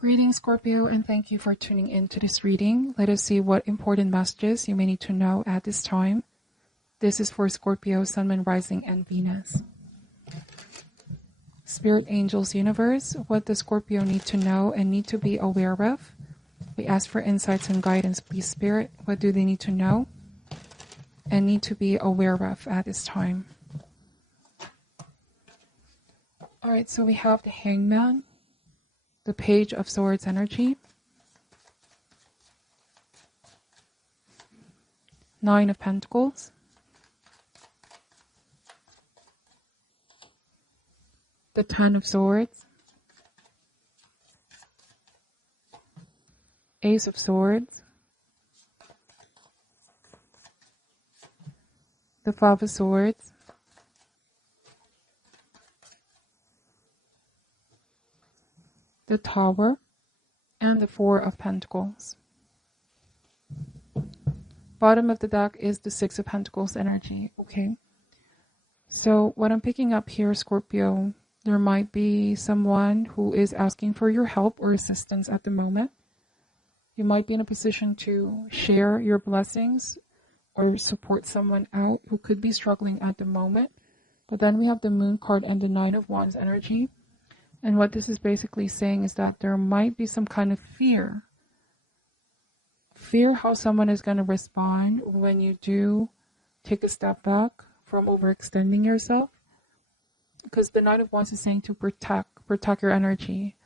Greetings, Scorpio, and thank you for tuning in to this reading. Let us see what important messages you may need to know at this time. This is for Scorpio, Sun, Moon, Rising, and Venus. Spirit, Angels, Universe, what does Scorpio need to know and need to be aware of? We ask for insights and guidance, please, Spirit. What do they need to know and need to be aware of at this time? Alright, so we have the Hangman, the Page of Swords energy, Nine of Pentacles, the Ten of Swords, Ace of Swords, the Five of Swords, the Tower, and the Four of Pentacles. Bottom of the deck is the Six of Pentacles energy, okay? So what I'm picking up here, Scorpio, there might be someone who is asking for your help or assistance at the moment. You might be in a position to share your blessings or support someone out who could be struggling at the moment. But then we have the Moon card and the Nine of Wands energy. And what this is basically saying is that there might be some kind of fear. Fear how someone is going to respond when you do take a step back from overextending yourself. Because the Nine of Wands is saying to protect your energy,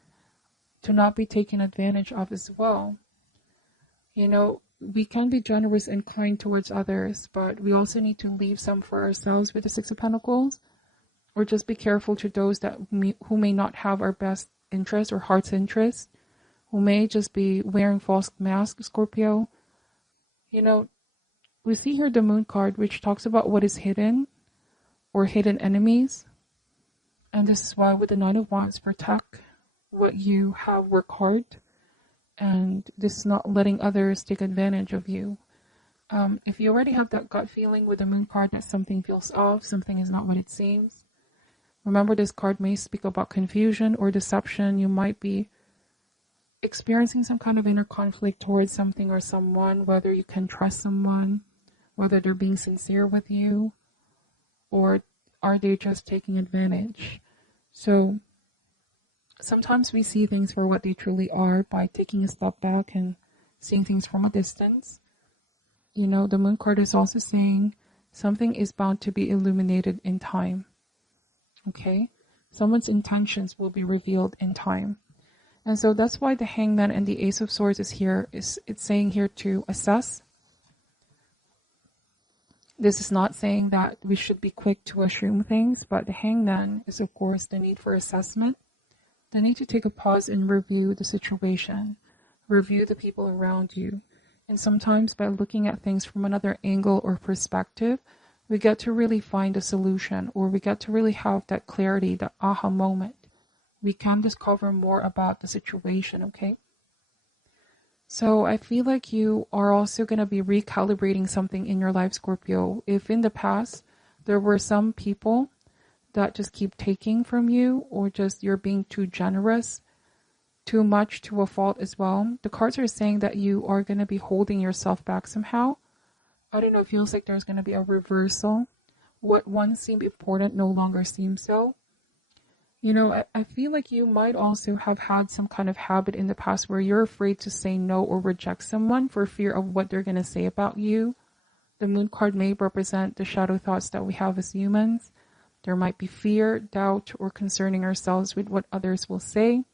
to not be taken advantage of as well. You know, we can be generous and kind towards others, but we also need to leave some for ourselves with the Six of Pentacles. Or just be careful to those that who may not have our best interest or heart's interest, who may just be wearing false masks, Scorpio. You know, we see here the Moon card, which talks about what is hidden or hidden enemies. And this is why with the Nine of Wands, protect what you have, work hard. And this is not letting others take advantage of you. If you already have that gut feeling with the Moon card that something feels off, something is not what it seems. Remember, this card may speak about confusion or deception. You might be experiencing some kind of inner conflict towards something or someone, whether you can trust someone, whether they're being sincere with you, or are they just taking advantage? So sometimes we see things for what they truly are by taking a step back and seeing things from a distance. You know, the Moon card is also saying something is bound to be illuminated in time. Okay, someone's intentions will be revealed in time. And so that's why the Hangman and the Ace of Swords is here. It's saying here to assess. This is not saying that we should be quick to assume things, but the Hangman is, of course, the need for assessment. The need to take a pause and review the situation, review the people around you. And sometimes by looking at things from another angle or perspective, we get to really find a solution, or we get to really have that clarity, that aha moment. We can discover more about the situation, okay? So I feel like you are also going to be recalibrating something in your life, Scorpio. If in the past there were some people that just keep taking from you, or just you're being too generous, too much to a fault as well, the cards are saying that you are going to be holding yourself back somehow. I don't know, it feels like there's going to be a reversal. What once seemed important no longer seems so. You know, I feel like you might also have had some kind of habit in the past where you're afraid to say no or reject someone for fear of what they're going to say about you. The Moon card may represent the shadow thoughts that we have as humans. There might be fear, doubt, or concerning ourselves with what others will say.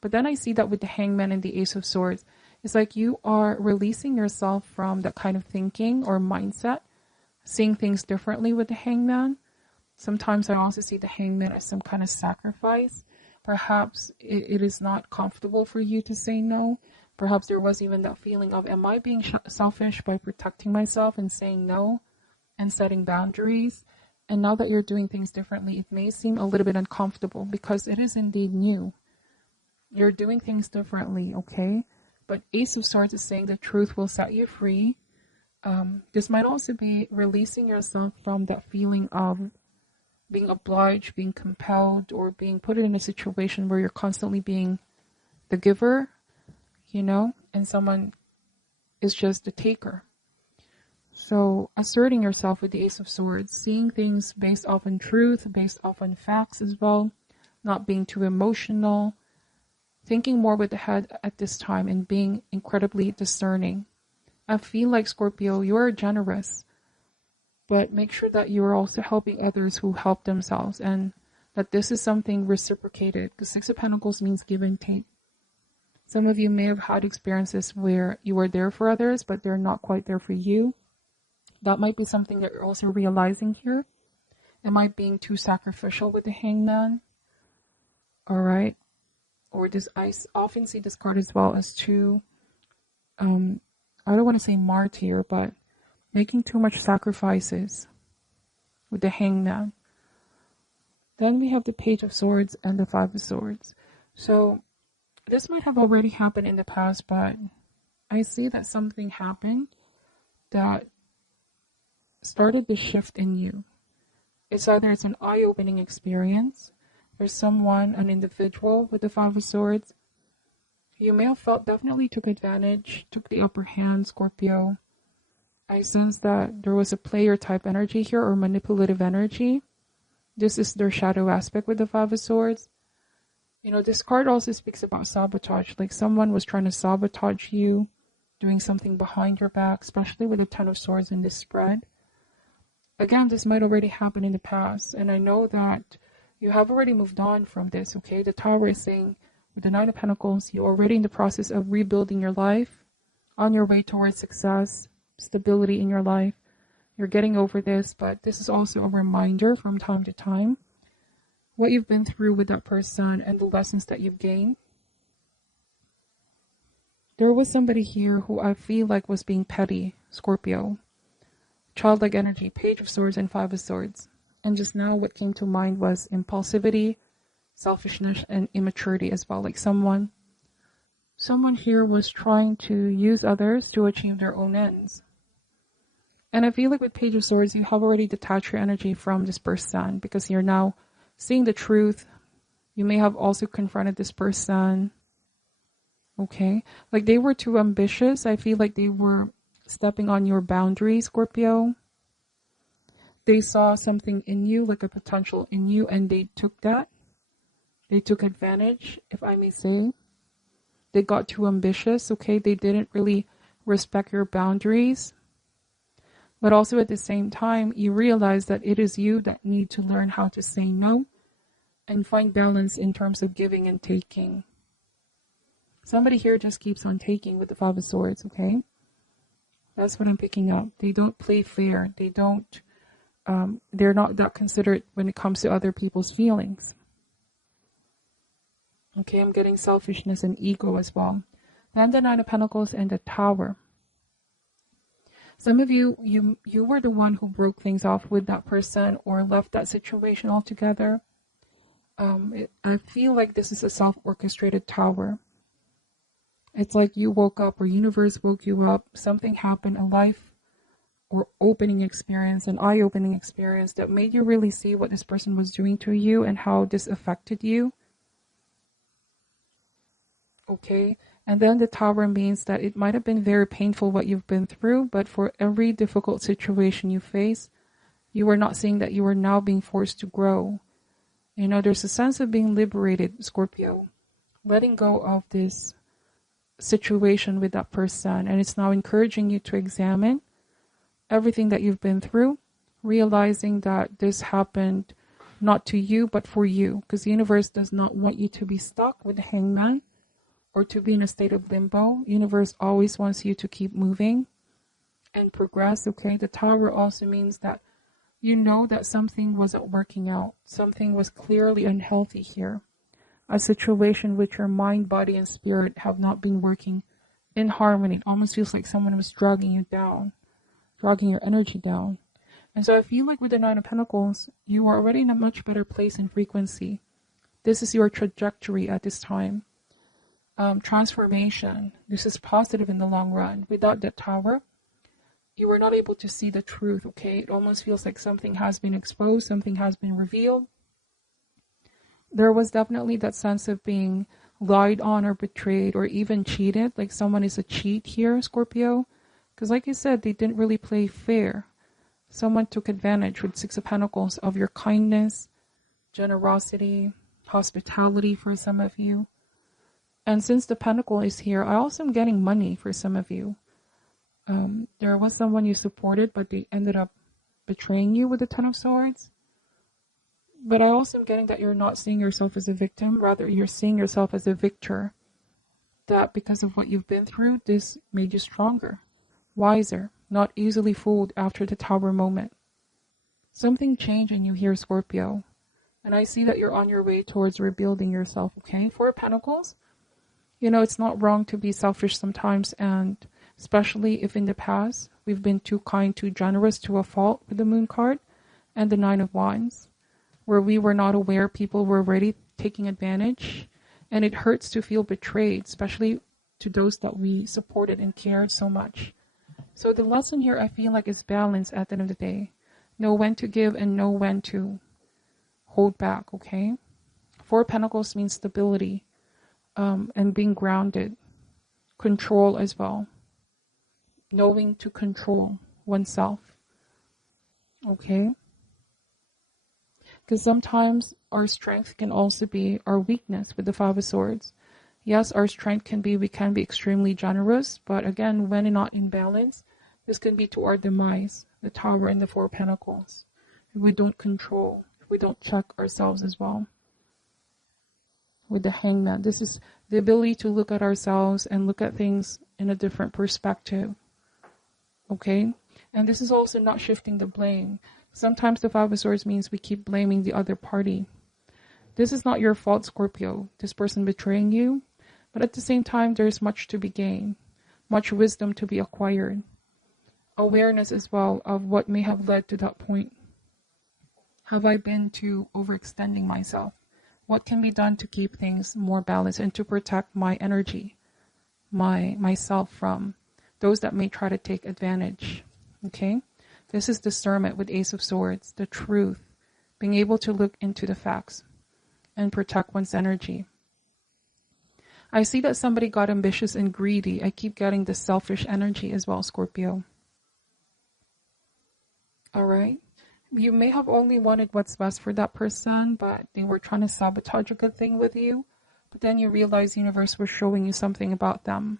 But then I see that with the Hangman and the Ace of Swords, it's like you are releasing yourself from that kind of thinking or mindset, seeing things differently with the Hangman. Sometimes I also see the Hangman as some kind of sacrifice. Perhaps it is not comfortable for you to say no. Perhaps there was even that feeling of, am I being selfish by protecting myself and saying no and setting boundaries? And now that you're doing things differently, it may seem a little bit uncomfortable because it is indeed new. You're doing things differently, okay? But Ace of Swords is saying the truth will set you free. This might also be releasing yourself from that feeling of being obliged, being compelled, or being put in a situation where you're constantly being the giver, and someone is just the taker. So asserting yourself with the Ace of Swords, seeing things based off on truth, based off on facts as well, not being too emotional, thinking more with the head at this time, and being incredibly discerning. I feel like, Scorpio, you are generous, but make sure that you are also helping others who help themselves, and that this is something reciprocated, because Six of Pentacles means give and take. Some of you may have had experiences where you were there for others, but they're not quite there for you. That might be something that you're also realizing here. Am I being too sacrificial with the Hangman? All right. Or this, I often see this card as well as too, I don't want to say martyr, but making too much sacrifices with the Hangman. Then we have the Page of Swords and the Five of Swords. So this might have already happened in the past, but I see that something happened that started the shift in you. It's either it's an eye-opening experience. There's someone, an individual with the Five of Swords. You may have felt definitely took advantage, took the upper hand, Scorpio. I sense that there was a player type energy here, or manipulative energy. This is their shadow aspect with the Five of Swords. This card also speaks about sabotage, like someone was trying to sabotage you, doing something behind your back, especially with the Ten of Swords in this spread. Again, this might already happen in the past, and I know that you have already moved on from this, okay? The Tower is saying, with the Nine of Pentacles, you're already in the process of rebuilding your life, on your way towards success, stability in your life. You're getting over this, but this is also a reminder from time to time what you've been through with that person and the lessons that you've gained. There was somebody here who I feel like was being petty, Scorpio. Childlike energy, Page of Swords and Five of Swords. And just now what came to mind was impulsivity, selfishness, and immaturity as well. Like someone here was trying to use others to achieve their own ends. And I feel like with Page of Swords, you have already detached your energy from this person because you're now seeing the truth. You may have also confronted this person. Okay. Like they were too ambitious. I feel like they were stepping on your boundaries, Scorpio. They saw something in you, like a potential in you, and they took that. They took advantage, if I may say. They got too ambitious, okay? They didn't really respect your boundaries. But also at the same time, you realize that it is you that need to learn how to say no and find balance in terms of giving and taking. Somebody here just keeps on taking with the Five of Swords, okay? That's what I'm picking up. They don't play fair. They're not that considerate when it comes to other people's feelings. Okay, I'm getting selfishness and ego as well. Then the Nine of Pentacles and the Tower. Some of you were the one who broke things off with that person or left that situation altogether. I feel like this is a self-orchestrated tower. It's like you woke up or universe woke you up. Something happened, a life or opening experience, an eye-opening experience that made you really see what this person was doing to you and how this affected you. Okay, and then the Tower means that it might have been very painful what you've been through, but for every difficult situation you face, you are not seeing that you are now being forced to grow. There's a sense of being liberated, Scorpio, letting go of this situation with that person, and it's now encouraging you to examine everything that you've been through, realizing that this happened not to you, but for you, because the universe does not want you to be stuck with the Hangman or to be in a state of limbo. Universe always wants you to keep moving and progress, okay? The Tower also means that you know that something wasn't working out. Something was clearly unhealthy here. A situation which your mind, body, and spirit have not been working in harmony. It almost feels like someone was dragging you down, dragging your energy down. And so I feel like with the Nine of Pentacles, you are already in a much better place in frequency. This is your trajectory at this time. Transformation. This is positive in the long run. Without that Tower, you were not able to see the truth, okay? It almost feels like something has been exposed, something has been revealed. There was definitely that sense of being lied on or betrayed or even cheated, like someone is a cheat here, Scorpio. Because like I said, they didn't really play fair. Someone took advantage with Six of Pentacles of your kindness, generosity, hospitality for some of you. And since the Pentacle is here, I also am getting money for some of you. There was someone you supported, but they ended up betraying you with the Ten of Swords. But I also am getting that you're not seeing yourself as a victim. Rather, you're seeing yourself as a victor. That because of what you've been through, this made you stronger, wiser, not easily fooled after the Tower moment. Something changed in you here, Scorpio. And I see that you're on your way towards rebuilding yourself, okay? Four of Pentacles. You know, it's not wrong to be selfish sometimes, and especially if in the past we've been too kind, too generous to a fault with the Moon card and the Nine of Wands, where we were not aware people were already taking advantage, and it hurts to feel betrayed, especially to those that we supported and cared so much. So the lesson here, I feel like, is balance at the end of the day. Know when to give and know when to hold back, okay? Four of Pentacles means stability, and being grounded. Control as well. Knowing to control oneself, okay? Because sometimes our strength can also be our weakness with the Five of Swords. Yes, our strength can be, we can be extremely generous, but again, when not in balance, this can be to our demise, the Tower and the Four of Pentacles. If we don't control, if we don't check ourselves as well. With the Hangman, this is the ability to look at ourselves and look at things in a different perspective. Okay? And this is also not shifting the blame. Sometimes the Five of Swords means we keep blaming the other party. This is not your fault, Scorpio, this person betraying you. But at the same time, there's much to be gained, much wisdom to be acquired. Awareness as well of what may have led to that point. Have I been too overextending myself? What can be done to keep things more balanced and to protect my energy, myself from those that may try to take advantage? Okay? This is discernment with Ace of Swords, the truth, being able to look into the facts and protect one's energy. I see that somebody got ambitious and greedy. I keep getting the selfish energy as well, Scorpio. All right? You may have only wanted what's best for that person, but they were trying to sabotage a good thing with you. But then you realize the universe was showing you something about them.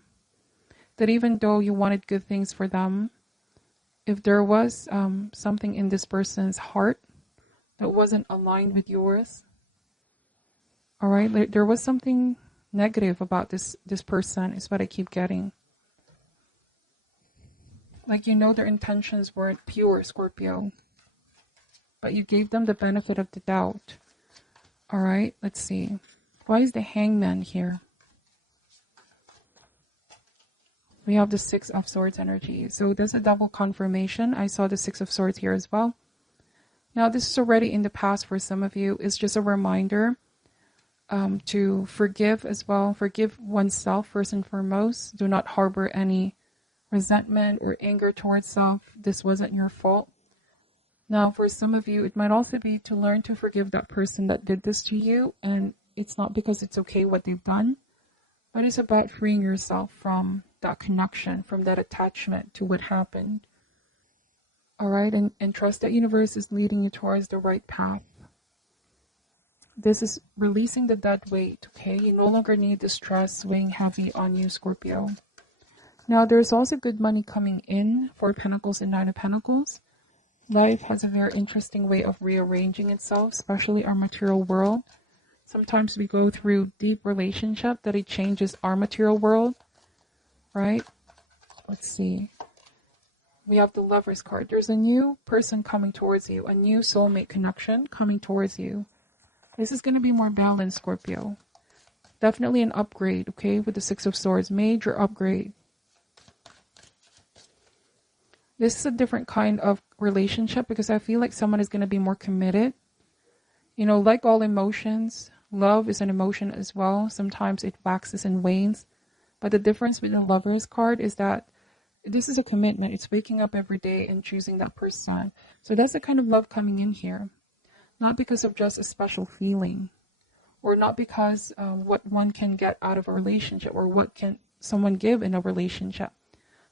That even though you wanted good things for them, if there was something in this person's heart that wasn't aligned with yours, all right, there was something negative about this person is what I keep getting. Like, you know, their intentions weren't pure, Scorpio, but you gave them the benefit of the doubt. All right, let's see. Why is the Hangman here? We have the Six of Swords energy. So there's a double confirmation. I saw the Six of Swords here as well. Now, this is already in the past for some of you. It's just a reminder to forgive as well. Forgive oneself first and foremost. Do not harbor any resentment or anger towards self. This wasn't your fault. Now, for some of you, it might also be to learn to forgive that person that did this to you. And it's not because it's okay what they've done, but it's about freeing yourself from that connection, from that attachment to what happened. All right, and trust that universe is leading you towards the right path. This is releasing the dead weight, okay? You no longer need the stress weighing heavy on you, Scorpio. Now, there's also good money coming in for Pentacles and Nine of Pentacles. Life has a very interesting way of rearranging itself, especially our material world. Sometimes we go through deep relationship that it changes our material world, right? Let's see. We have the Lover's card. There's a new person coming towards you, a new soulmate connection coming towards you. This is going to be more balanced, Scorpio. Definitely an upgrade, okay, with the Six of Swords. Major upgrade. This is a different kind of relationship because I feel like someone is going to be more committed. You know, like all emotions, love is an emotion as well. Sometimes it waxes and wanes. But the difference with the Lover's card is that this is a commitment. It's waking up every day and choosing that person. So that's the kind of love coming in here. Not because of just a special feeling, or not because what one can get out of a relationship or what can someone give in a relationship.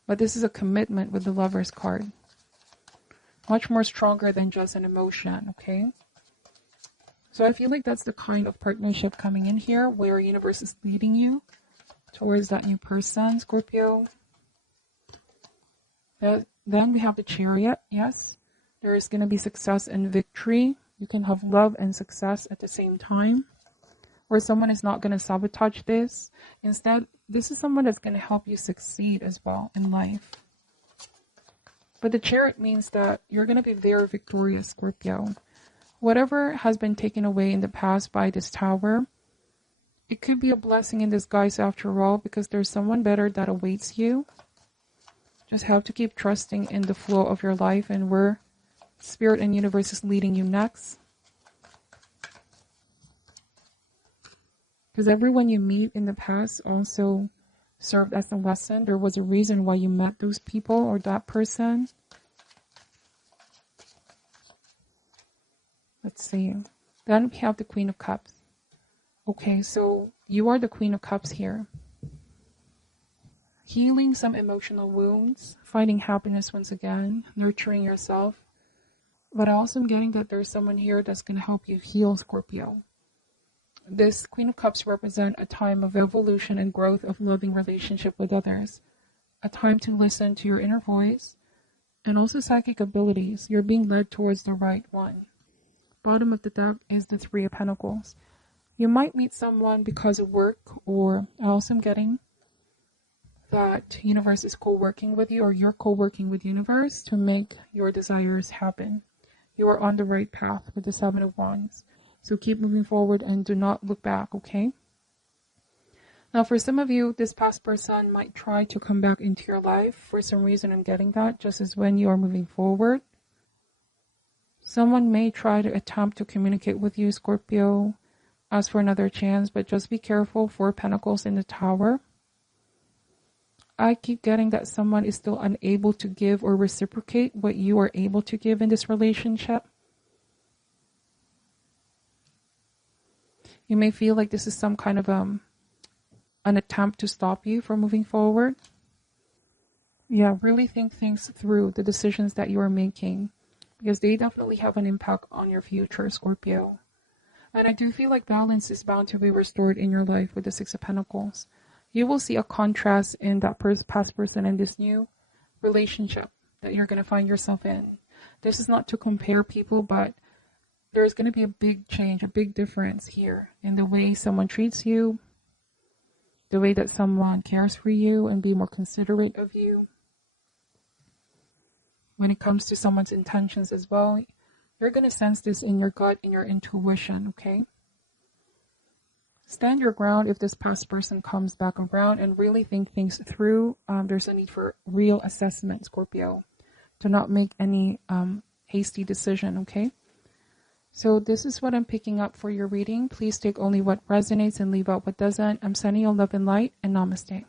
But this is a commitment with the Lover's card. Much more stronger than just an emotion, okay? So I feel like that's the kind of partnership coming in here where universe is leading you towards that new person, Scorpio. Then we have the Chariot. Yes, there is going to be success and victory. You can have love and success at the same time. Where someone is not going to sabotage this. Instead, this is someone that's going to help you succeed as well in life. But the Chariot means that you're going to be very victorious, Scorpio. Whatever has been taken away in the past by this Tower, it could be a blessing in disguise after all, because there's someone better that awaits you. Just have to keep trusting in the flow of your life and where Spirit and Universe is leading you next. Because everyone you meet in the past also served as a lesson. There was a reason why you met those people or that person. Let's see. Then we have the Queen of Cups. Okay, so you are the Queen of Cups here. Healing some emotional wounds, finding happiness once again, nurturing yourself. But I also am getting that there's someone here that's going to help you heal, Scorpio. This Queen of Cups represents a time of evolution and growth of loving relationship with others. A time to listen to your inner voice and also psychic abilities. You're being led towards the right one. Bottom of the deck is the Three of Pentacles. You might meet someone because of work, or I also am getting that universe is co-working with you, or you're co-working with universe to make your desires happen. You are on the right path with the Seven of Wands. So keep moving forward and do not look back, okay? Now, for some of you, this past person might try to come back into your life. For some reason, I'm getting that, just as when you are moving forward. Someone may try to attempt to communicate with you, Scorpio, ask for another chance, but just be careful. Four Pentacles in the Tower. I keep getting that someone is still unable to give or reciprocate what you are able to give in this relationship. You may feel like this is some kind of an attempt to stop you from moving forward. Yeah, really think things through, the decisions that you are making, because they definitely have an impact on your future, Scorpio. And I do feel like balance is bound to be restored in your life with the Six of Pentacles. You will see a contrast in that past person and this new relationship that you're going to find yourself in. This is not to compare people, but there's going to be a big change, a big difference here in the way someone treats you, the way that someone cares for you and be more considerate of you. When it comes to someone's intentions as well, you're going to sense this in your gut, in your intuition, okay? Stand your ground if this past person comes back around and really think things through. There's a need for real assessment, Scorpio, to not make any hasty decision, okay? So this is what I'm picking up for your reading. Please take only what resonates and leave out what doesn't. I'm sending you love and light, and namaste.